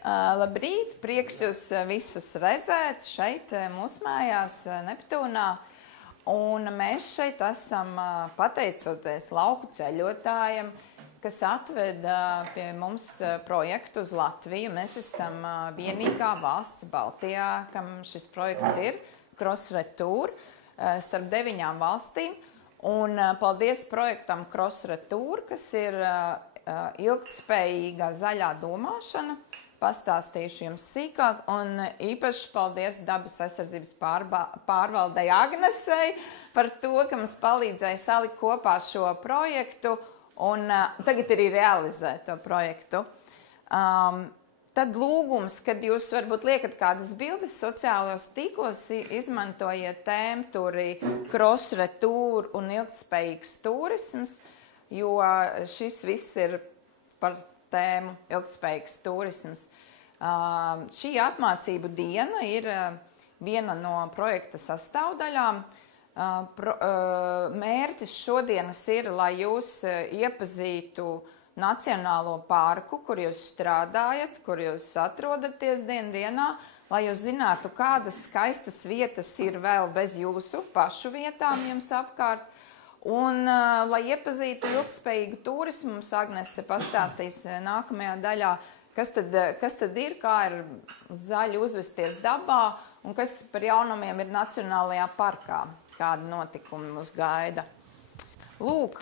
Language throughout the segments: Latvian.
Labrīt, prieks jūs visus redzēt šeit mūsu mājās Neptūnā. Un mēs šeit esam pateicoties lauku ceļotājiem, kas atveda pie mums projektu uz Latviju. Mēs esam vienīgā valsts Baltijā, kam šis projekts ir, Cross-Retour, starp 9 valstīm. Un paldies projektam Cross-Retour, kas ir ilgtspējīga zaļā domāšana. Pastāstīšu jums sīkāk, un īpaši paldies Dabas aizsardzības pārvaldei Agnesei par to, ka mums palīdzēja salikt kopā šo projektu un tagad arī realizēt to projektu. Tad lūgums, kad jūs varbūt liekat kādas bildes sociālajos tīklos, izmantojiet tēmturi Cross-Retour un ilgtspējīgs turisms, jo šis viss ir par tēmu ilgtspējīgs turisms. Šī apmācību diena ir viena no projekta sastāvdaļām. Mērķis šodienas ir, lai jūs iepazītu Nacionālo parku, kur jūs strādājat, kur jūs atrodaties dienā, lai jūs zinātu, kādas skaistas vietas ir vēl bez jūsu pašu vietām jums apkārt. Un, lai iepazītu ilgtspējīgu turismu, mums Agnese pastāstīs nākamajā daļā, kas tad ir, kā ir zaļi uzvesties dabā un kas par jaunumiem ir Nacionālajā parkā, kādi notikumi mūs gaida. Lūk,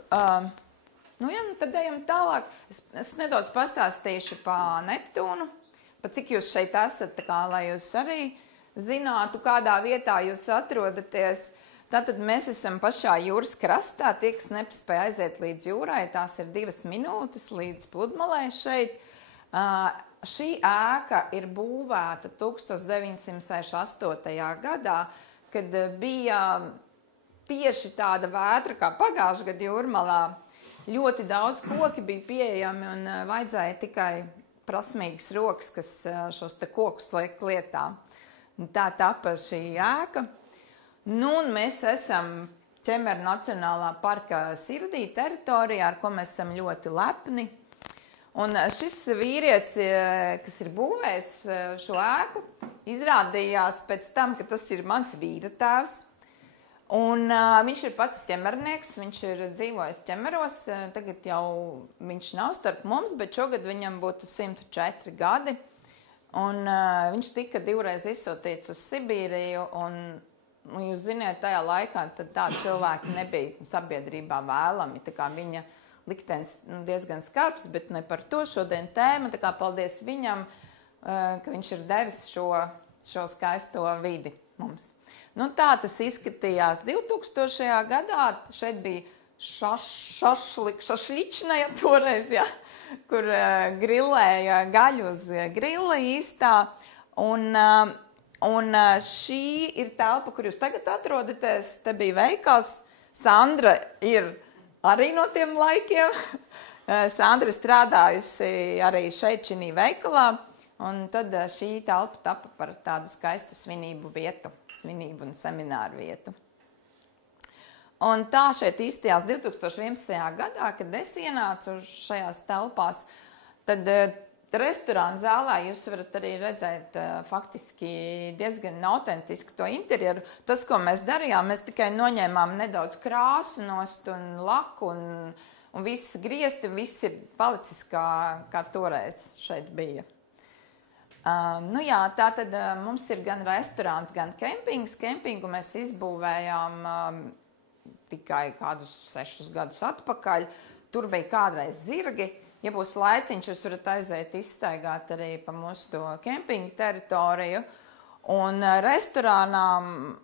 tad ejam tālāk. Es nedaudz pastāstīšu pa Neptūnu, pa cik jūs šeit esat, lai jūs arī zinātu, kādā vietā jūs atrodaties. Tātad mēs esam pašā jūras krastā, tie, kas nespēja aiziet līdz jūrai, tās ir 2 minūtes līdz pludmalē šeit. Šī ēka ir būvēta 1968. gadā, kad bija tieši tāda vētra kā pagājušajā gadā Jūrmalā. Ļoti daudz koki bija pieejami un vajadzēja tikai prasmīgas rokas, kas šos te kokus liek lietā. Tā tapa šī ēka. Nu, un mēs esam Ķemeru Nacionālā parka sirdī teritorijā, ar ko mēs esam ļoti lepni. Un šis vīrietis, kas ir būvējis šo ēku, izrādījās pēc tam, ka tas ir mans vīra tēvs. Un viņš ir pats ķemernieks, viņš ir dzīvojis Ķemeros, tagad jau viņš nav starp mums, bet šogad viņam būtu 104 gadi. Un viņš tika 2 reizes izsūtīts uz Sibīriju, un jūs ziniet, tajā laikā tad tādi cilvēki nebija sabiedrībā vēlami. Tā kā viņa liktenis diezgan skarbs, bet ne par to šodien tēma. Tā kā paldies viņam, ka viņš ir devis šo skaisto vidi mums. Nu, tā tas izskatījās 2000. gadā. Šeit bija šašličnaja toreiz, ja, kur grillēja gaļu uz grilla īstā. Un šī ir telpa, kur jūs tagad atrodaties. Te bija veikals. Sandra ir arī no tiem laikiem. Sandra strādājusi arī šeit šī veikalā. Un tad šī telpa tapa par tādu skaistu svinību vietu, svinību un semināru vietu. Un tā šeit īstījās 2011. gadā, kad es ienācu šajās telpās, tad restorāna zālē jūs varat arī redzēt faktiski diezgan autentisku to interjeru. Tas, ko mēs darījām, mēs tikai noņēmām nedaudz krāsu nost un laku un viss griezti, viss ir palicis kā toreiz šeit bija. Nu jā, tā tad mums ir gan restorāns, gan kempings. Kempingu mēs izbūvējām tikai kādus 6 gadus atpakaļ. Tur bija kādreiz zirgi. Ja būs laiciņš, jūs varat aiziet izstaigāt arī pa mūsu to kempingu teritoriju. Un restorānā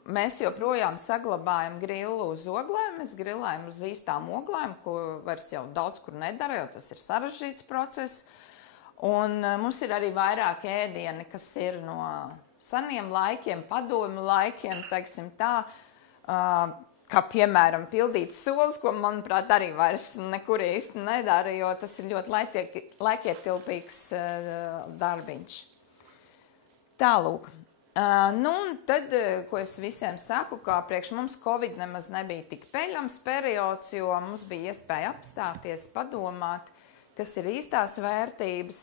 mēs joprojām saglabājam grillu uz oglēm. Mēs grillējam uz īstām oglēm, ko vairs jau daudz kur nedara, jo tas ir sarežģīts process. Un mums ir arī vairāk ēdieni, kas ir no seniem laikiem, padomju laikiem, teiksim tā, kā piemēram pildīt solis, ko, manuprāt, arī vairs nekur īsti nedara, jo tas ir ļoti laikietilpīgs darbiņš. Tālūk. Nu, un tad, ko es visiem saku, kā priekš mums Covid nemaz nebija tik peļams periods, jo mums bija iespēja apstāties, padomāt, kas ir īstās vērtības,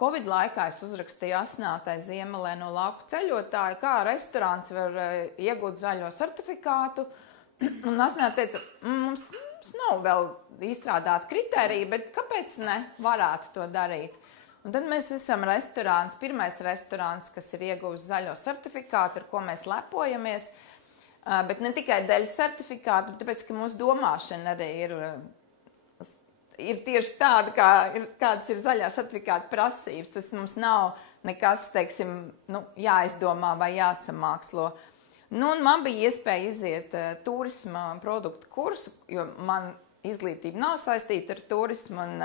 Covid laikā es uzrakstīju Asnātai Ziemelē no lauku ceļotāju, kā restorāns var iegūt zaļo certifikātu. Un Asnāta teica, mums nav vēl izstrādāta kritērija, bet kāpēc ne varētu to darīt? Un tad mēs esam restorāns, pirmais restorāns, kas ir ieguvis zaļo certifikātu, ar ko mēs lepojamies. Bet ne tikai dēļ certifikātu, bet tāpēc, ka mūsu domāšana arī ir tieši tāda, kādas ir zaļā certifikāta prasības. Tas mums nav nekas, teiksim, jāizdomā vai jāsamākslo. Nu, un man bija iespēja iziet turisma produktu kursu, jo man izglītība nav saistīta ar turismu, un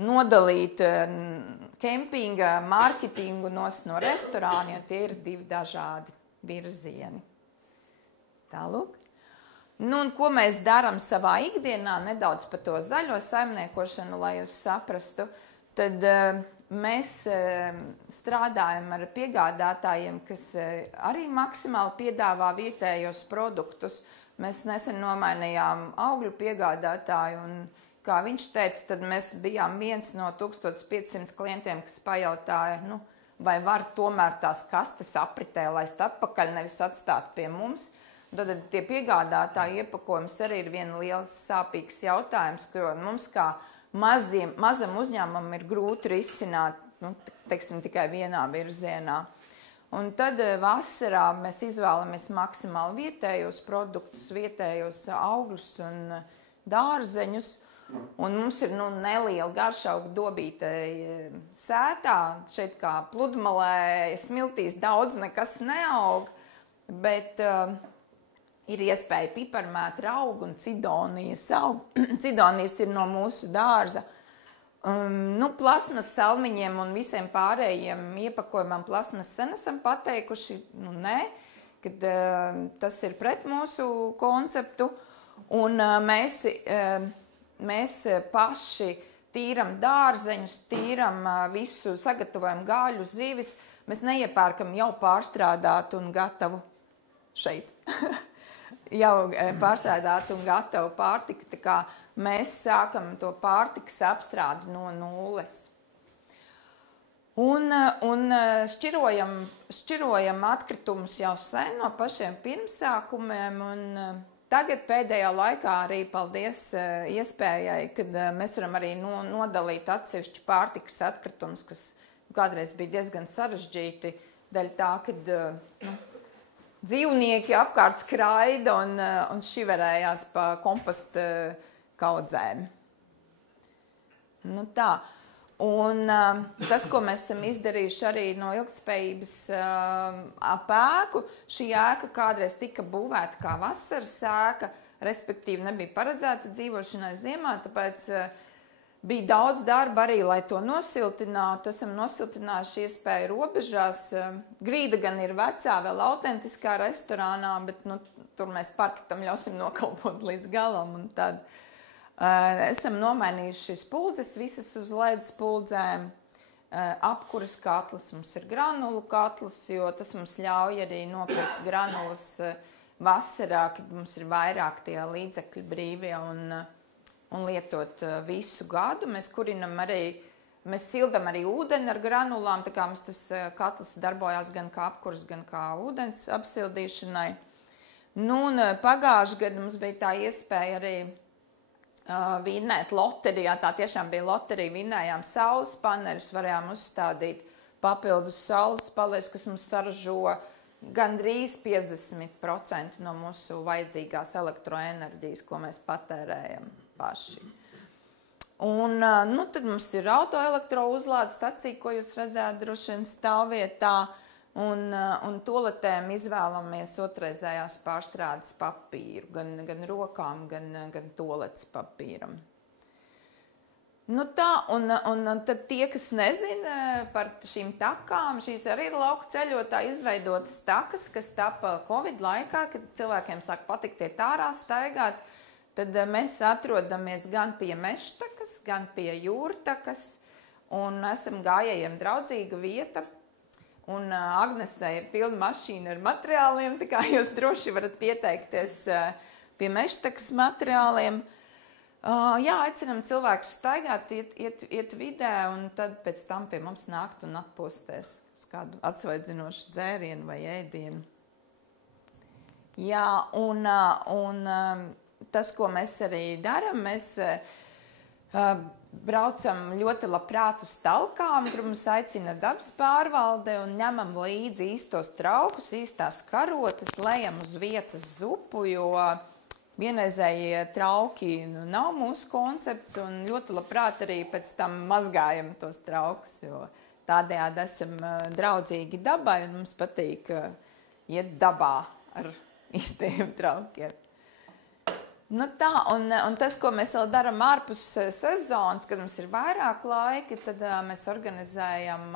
nodalīt kempinga mārketingu no restorāna, jo tie ir divi dažādi virzieni. Tālūk. Nu, un ko mēs darām savā ikdienā, nedaudz par to zaļo saimniekošanu, lai jūs saprastu, tad mēs strādājam ar piegādātājiem, kas arī maksimāli piedāvā vietējos produktus. Mēs nesen nomainījām augļu piegādātāju, un, kā viņš teica, tad mēs bijām viens no 1500 klientiem, kas pajautāja, vai var tomēr tās kastes apritē laist atpakaļ, nevis atstāt pie mums. Tad tie piegādātāji iepakojums arī ir viena liels sāpīgs jautājums, jo mums kā mazam uzņēmumam ir grūti risināt, teiksim, tikai vienā virzienā. Un tad vasarā mēs izvēlamies maksimāli vietējos produktus, vietējos augļus un dārzeņus. Un mums ir neliela garšauga dobīte sētā, šeit kā pludmalē, smiltīs daudz nekas neaug, bet ir iespēja piparmētra auga un cidonijas auga. Cidonijas ir no mūsu dārza. Plasmas salmiņiem un visiem pārējiem iepakojumam plasmas sen esam pateikuši, nē, kad tas ir pret mūsu konceptu. Un mēs paši tīram dārzeņus, tīram visu, sagatavojam gaļu, zivis. Mēs neiepērkam jau pārstrādātu un gatavu šeit. Jau pārstrādātu un gatavu pārtiku, tā kā mēs sākam to pārtikas apstrādi no nulles. Un šķirojam atkritumus jau sen no pašiem pirmsākumiem, un tagad pēdējā laikā arī paldies iespējai, kad mēs varam arī nodalīt atsevišķu pārtikas atkritumus, kas kādreiz bija diezgan sarežģīti, dēļ tā, kad dzīvnieki apkārt skraida un šiverējās pa komposta kaudzēm. Tā. Un tas, ko mēs esam izdarījuši arī no ilgtspējības ap ēku, šī ēka kādreiz tika būvēta kā vasaras ēka, respektīvi nebija paredzēta dzīvošanai ziemā, tāpēc bija daudz darba arī, lai to nosiltinātu. Esam nosiltinājuši iespēju robežās. Grīda gan ir vecā, vēl autentiskā restorānā, bet tur mēs parketam ļausim nokalpot līdz galam. Un tad esam nomainījuši spuldzes, visas uz LED spuldzēm. Apkuras katls mums ir granulu katls, jo tas mums ļauj arī nopirkt granulas vasarā, kad mums ir vairāk tie līdzekļi brīvie un lietot visu gadu. Mēs kurinam arī, mēs sildam arī ūdeni ar granulām, tā kā mums tas katls darbojās gan kā apkurs, gan kā ūdens apsildīšanai. Un pagājušajā gadā mums bija tā iespēja arī vinnēt loterijā, tā tiešām bija loterija, vinnējām saules paneļus, varējām uzstādīt papildus saules paneļus, kas mums saražo gandrīz 50% no mūsu vajadzīgās elektroenerģijas, ko mēs patērējam paši. Un tad mums ir autoelektrouzlādes stacija, ko jūs redzētu droši vien stāvvietā, un toaletēm izvēlamies otrreizējās pārstrādes papīru, gan rokām, gan toaletes papīram. Tā, un tad tie, kas nezina par šīm takām, šīs arī ir lauku ceļotāji izveidotas takas, kas tapa Covid laikā, kad cilvēkiem sāk patikt iet ārā staigāt. Tad mēs atrodamies gan pie mežtakas, gan pie jūrtakas, un esam gājējiem draudzīga vieta. Un Agnesē ir pilna mašīna ar materiāliem, tā kā jūs droši varat pieteikties pie mežtakas materiāliem. Jā, aicinam cilvēkus staigāt, iet vidē, un tad pēc tam pie mums nākt un atpūsties uz kādu atsvaidzinošu dzērienu vai ēdienu. Jā, un tas, ko mēs arī daram, mēs braucam ļoti labprāt uz talkām, kur mums aicina dabas pārvalde un ņemam līdzi īstos traukus, īstās karotes, lejam uz vietas zupu, jo vienreizējie trauki nav mūsu koncepts un ļoti labprāt arī pēc tam mazgājam tos traukus, jo tādējādi esam draudzīgi dabai un mums patīk iet dabā ar īstajiem traukiem. Nu tā, un tas, ko mēs vēl daram ārpus sezonas, kad mums ir vairāk laika, tad mēs organizējam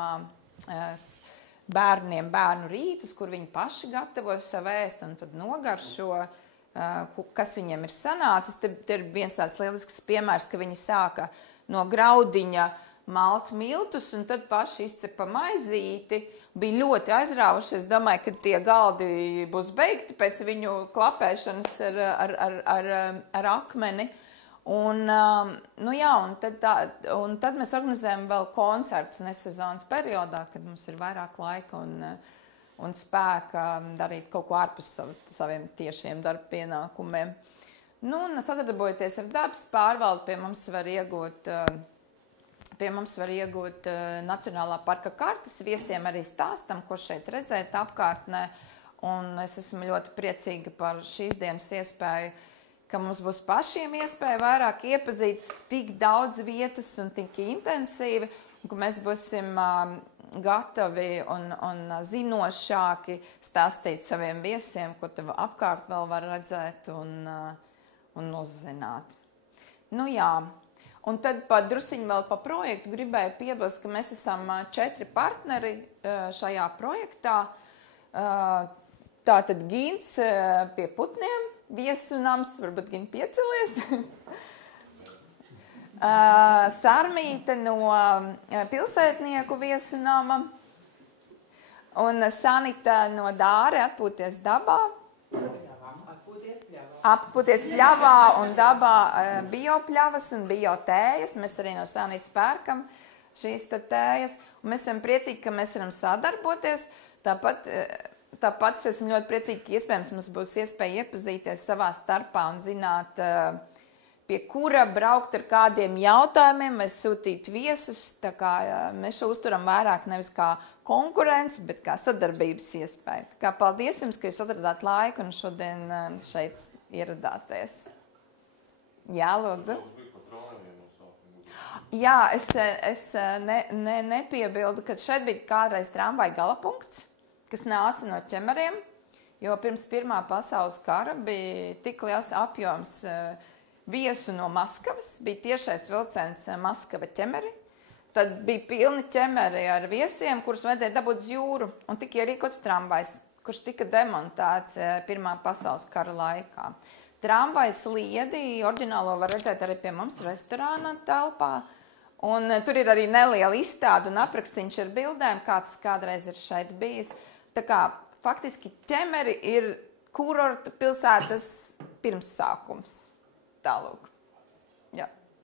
bērniem bērnu rītus, kur viņi paši gatavo savu ēst un tad nogaršo, kas viņiem ir sanācis. Te ir viens tāds lielisks piemērs, ka viņi sāka no graudiņa malt miltus un tad paši izcepa maizīti. Bija ļoti aizrāvuši. Es domāju, ka tie galdi būs beigti pēc viņu klapēšanas ar akmeni. Un tad mēs organizējam vēl koncertus nesezonas periodā, kad mums ir vairāk laika un spēka darīt kaut ko ārpus saviem tiešiem darba pienākumiem. Nu, un sadarbojoties ar dabas pārvaldi, pie mums var iegūt Nacionālā parka kartes. Viesiem arī stāstam, ko šeit redzēt apkārtnē. Un es esmu ļoti priecīga par šīs dienas iespēju, ka mums būs pašiem iespēja vairāk iepazīt tik daudz vietas un tik intensīvi, un ka mēs būsim gatavi un zinošāki stāstīt saviem viesiem, ko tev apkārt vēl var redzēt un uzzināt. Nu jā, un tad drusciņi vēl pa projektu gribēju piebilst, ka mēs esam 4 partneri šajā projektā. Tātad Gins pie putniem, viesunams, varbūt Gin piecelies. Sarmīte no pilsētnieku viesunama un Sanita no Dāre atpūties dabā. Atpūties pļavā un dabā biopļavas un biotējas. Mēs arī no Sanitas pērkam šīs tējas. Un mēs esam priecīgi, ka mēs varam sadarboties. Tāpat es esmu ļoti priecīgi, ka iespējams mums būs iespēja iepazīties savā starpā un zināt, pie kura braukt ar kādiem jautājumiem vai sūtīt viesus. Tā kā mēs šo uzturam vairāk nevis kā konkurenci, bet kā sadarbības iespēju. Tā kā paldies jums, ka jūs atradāt laiku un šodien šeit ieradāties. Jā, lūdzu. Jā, es nepiebildu, ka šeit bija kādreiz tramvaja galapunkts, kas nāca no ķemeriem, jo pirms Pirmā pasaules kara bija tik liels apjoms viesu no Maskavas, bija tiešais vilciens Maskava ķemeri, tad bija pilni ķemeri ar viesiem, kurus vajadzēja dabūt uz jūru, un tika ierīkots tramvajs, kurš tika demontēts Pirmā pasaules kara laikā. Tramvajs liedi, oriģinālo var redzēt arī pie mums restorāna telpā, un tur ir arī neliela izstāde un aprakstīņš ar bildēm, kā tas kādreiz ir šeit bijis. Tā kā faktiski ķemeri ir kurorta pilsētas pirmssākums. Tālūk.